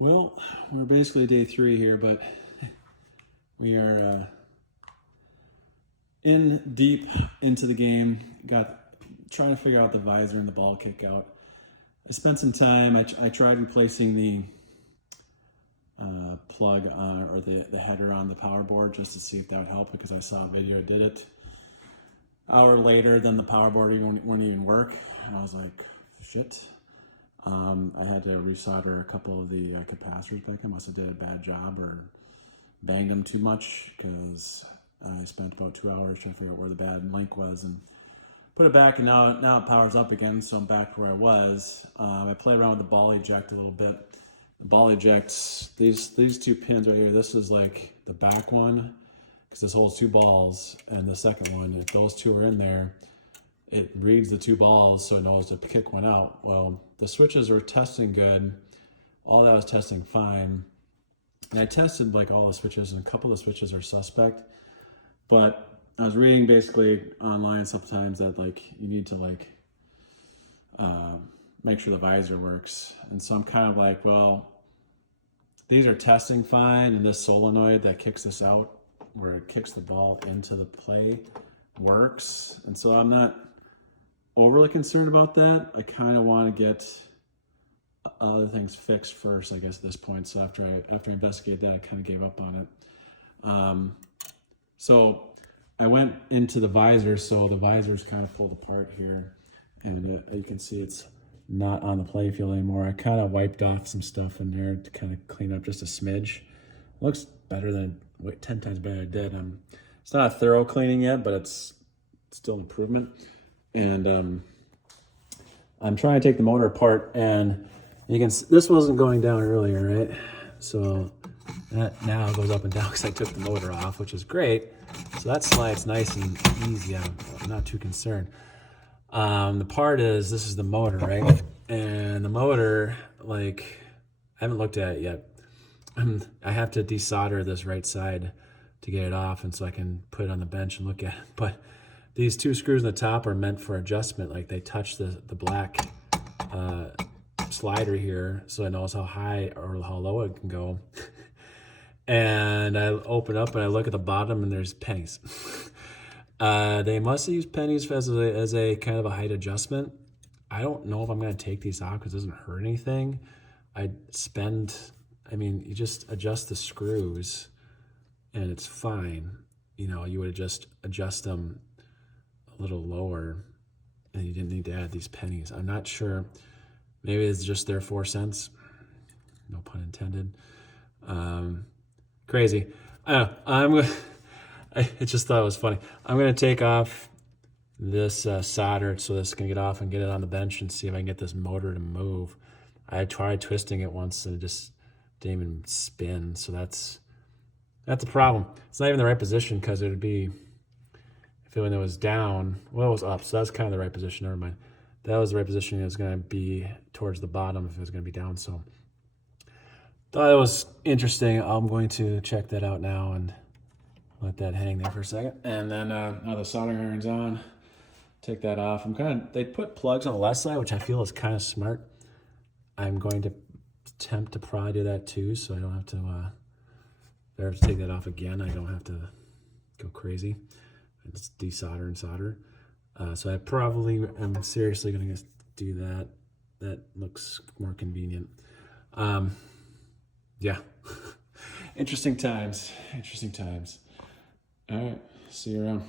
Well, we're basically day 3 here, but we are in deep into the game. Trying to figure out the visor and the ball kick out. I spent some time. I tried replacing the plug or the header on the power board just to see if that would help, because I saw a video did it. Hour later, then the power board wouldn't even work, and I was like, shit. I had to resolder a couple of the capacitors back. I must have did a bad job or banged them too much, because I spent about 2 hours trying to figure out where the bad link was and put it back, and now it powers up again, so I'm back to where I was. I played around with the ball eject a little bit. The ball ejects these 2 pins right here. This is like the back one, because this holds 2 balls, and the second one, if those 2 are in there, it reads the 2 balls, so it knows to kick one out. Well, the switches were testing good. All that was testing fine. And I tested like all the switches, and a couple of the switches are suspect. But I was reading basically online sometimes that like you need to like make sure the visor works. And so I'm kind of like, well, these are testing fine, and this solenoid that kicks this out, where it kicks the ball into the play, works. And so I'm not overly concerned about that. I kind of want to get other things fixed first, I guess, at this point. So after I investigated that, I kind of gave up on it. So I went into the visor. So the visor is kind of pulled apart here, and you can see it's not on the play field anymore. I kind of wiped off some stuff in there to kind of clean up just a smidge. Looks better than 10 times better than it did. It's not a thorough cleaning yet, but it's still an improvement. And I'm trying to take the motor apart, and you can see this wasn't going down earlier, right? So that now goes up and down because I took the motor off, which is great. So that slides nice and easy. I'm not too concerned. The part is, this is the motor, right? And the motor, like, I haven't looked at it yet. I have to desolder this right side to get it off, and so I can put it on the bench and look at it. But these 2 screws on the top are meant for adjustment. Like, they touch the black slider here, so it knows how high or how low it can go. And I open up and I look at the bottom, and there's pennies. They must have used pennies as a kind of a height adjustment. I don't know if I'm going to take these off because it doesn't hurt anything. I mean, you just adjust the screws and it's fine. You know, you would just adjust them a little lower, and you didn't need to add these pennies. I'm not sure. Maybe it's just their 4 cents. No pun intended. Crazy. I just thought it was funny. I'm going to take off this solder so this can get off and get it on the bench and see if I can get this motor to move. I tried twisting it once and it just didn't even spin. So that's a problem. It's not even the right position, because it would be, if it was down, well, it was up. So that's kind of the right position. Never mind. That was the right position. It was going to be towards the bottom if it was going to be down. So thought it was interesting. I'm going to check that out now and let that hang there for a second. And then now the soldering iron's on. Take that off. They put plugs on the left side, which I feel is kind of smart. I'm going to attempt to probably do that too, so I don't have to, if I have to take that off again, I don't have to go crazy. I just desolder and solder. So I probably am seriously going to do that. That looks more convenient. Yeah. Interesting times. All right. See you around.